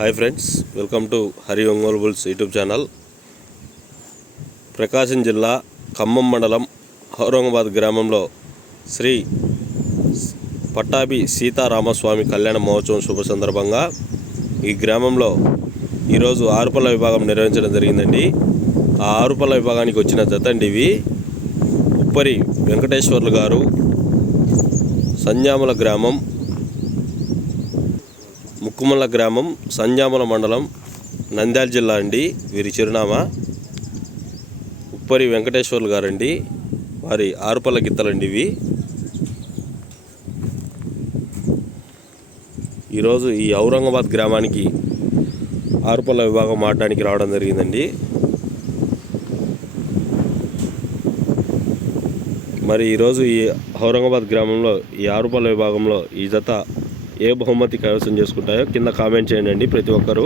Hi friends welcome to Hari Ongole bulls YouTube channel. Prakasam జిల్లా ఖమ్మం మండలం ఔరంగాబాద్ గ్రామంలో శ్రీ పట్టాభి సీతారామస్వామి కళ్యాణ మహోత్సవం శుభ సందర్భంగా ఈ గ్రామంలో ఈరోజు ఆరుపల్ల విభాగం నిర్వహించడం జరిగిందండి. ఆ ఆరుపల్ల విభాగానికి వచ్చిన జతండి ఇవి. ఉప్పరి వెంకటేశ్వర్లు గారు సంజాముల గ్రామం ముక్కుమల్ల గ్రామం సంజామల మండలం నంద్యాల జిల్లా అండి. వీరి చిరునామా ఉప్పరి వెంకటేశ్వర్లు గారండి. వారి ఆరుపల్ల గిత్తలండి ఇవి. ఈరోజు ఈ ఔరంగాబాద్ గ్రామానికి ఆరుపల్ల విభాగం ఆడడానికి రావడం జరిగిందండి. మరి ఈరోజు ఈ ఔరంగాబాద్ గ్రామంలో ఈ ఆరుపల్ల విభాగంలో ఈ జత ఏ బహుమతి కైవసం చేసుకుంటాయో కింద కామెంట్ చేయండి ప్రతి ఒక్కరూ.